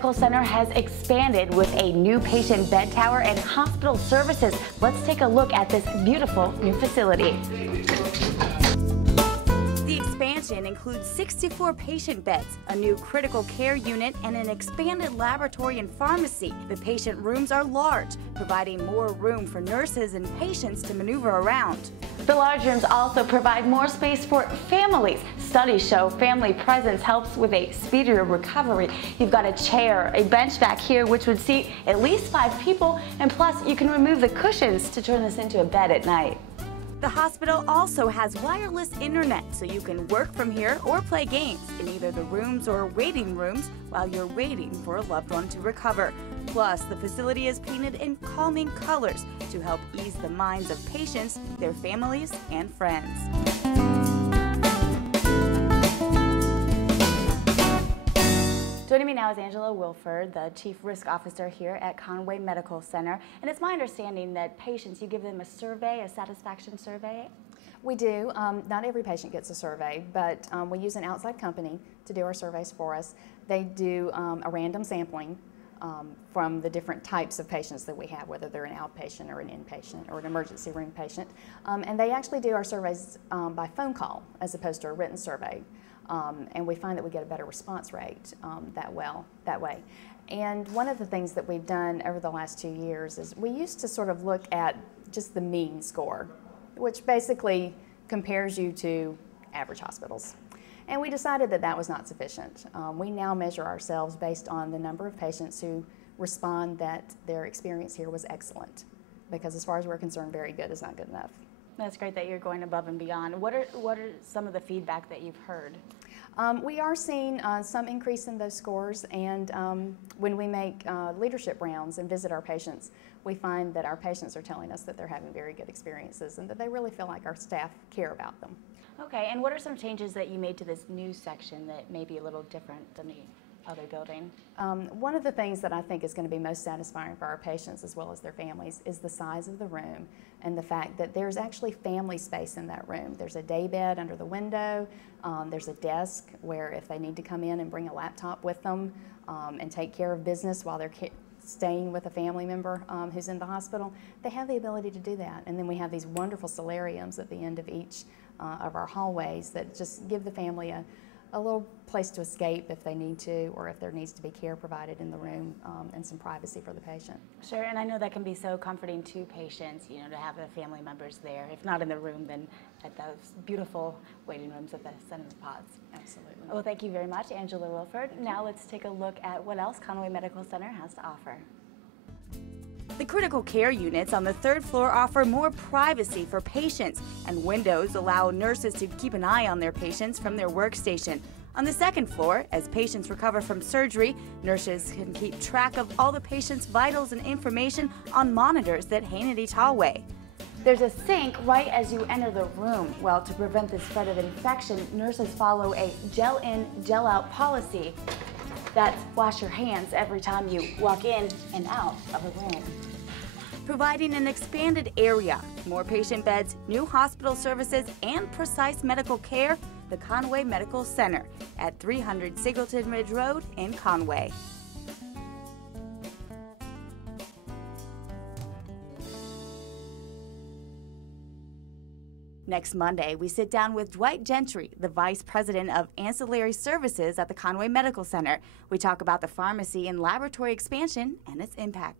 Medical Center has expanded with a new patient bed tower and hospital services. Let's take a look at this beautiful new facility. The expansion includes 64 patient beds, a new critical care unit, and an expanded laboratory and pharmacy. The patient rooms are large, providing more room for nurses and patients to maneuver around. The large rooms also provide more space for families. Studies show family presence helps with a speedier recovery. You've got a chair, a bench back here which would seat at least 5 people, and plus you can remove the cushions to turn this into a bed at night. The hospital also has wireless internet, so you can work from here or play games in either the rooms or waiting rooms while you're waiting for a loved one to recover. Plus, the facility is painted in calming colors to help ease the minds of patients, their families, and friends. Joining me now is Angela Wilford, the Chief Risk Officer here at Conway Medical Center. And it's my understanding that patients, you give them a survey, a satisfaction survey? We do. Not every patient gets a survey, but we use an outside company to do our surveys for us. They do a random sampling from the different types of patients that we have, whether they're an outpatient or an inpatient or an emergency room patient. And they actually do our surveys by phone call as opposed to a written survey. And we find that we get a better response rate that way. And one of the things that we've done over the last 2 years is we used to sort of look at just the mean score, which basically compares you to average hospitals. And we decided that that was not sufficient. We now measure ourselves based on the number of patients who respond that their experience here was excellent, because as far as we're concerned, very good is not good enough. That's great that you're going above and beyond. What are some of the feedback that you've heard? We are seeing some increase in those scores, and when we make leadership rounds and visit our patients, we find that our patients are telling us that they're having very good experiences and that they really feel like our staff care about them. Okay, and what are some changes that you made to this new section that may be a little different than the other building? One of the things that I think is going to be most satisfying for our patients as well as their families is the size of the room and the fact that there's actually family space in that room. There's a day bed under the window, there's a desk where if they need to come in and bring a laptop with them and take care of business while they're staying with a family member who's in the hospital, they have the ability to do that. And then we have these wonderful solariums at the end of each of our hallways that just give the family a little place to escape if they need to, or if there needs to be care provided in the room and some privacy for the patient. Sure, and I know that can be so comforting to patients, you know, to have the family members there. If not in the room, then at those beautiful waiting rooms at the center of the pods. Absolutely. Well, thank you very much, Angela Wilford. Now let's take a look at what else Conway Medical Center has to offer. The critical care units on the 3rd floor offer more privacy for patients, and windows allow nurses to keep an eye on their patients from their workstation. On the 2nd floor, as patients recover from surgery, nurses can keep track of all the patient's vitals and information on monitors that hang at each hallway. There's a sink right as you enter the room. Well, to prevent the spread of infection, nurses follow a gel-in, gel-out policy. That's wash your hands every time you walk in and out of a room. Providing an expanded area, more patient beds, new hospital services, and precise medical care, the Conway Medical Center at 300 Singleton Ridge Road in Conway. Next Monday, we sit down with Dwight Gentry, the Vice President of Ancillary Services at the Conway Medical Center. We talk about the pharmacy and laboratory expansion and its impact.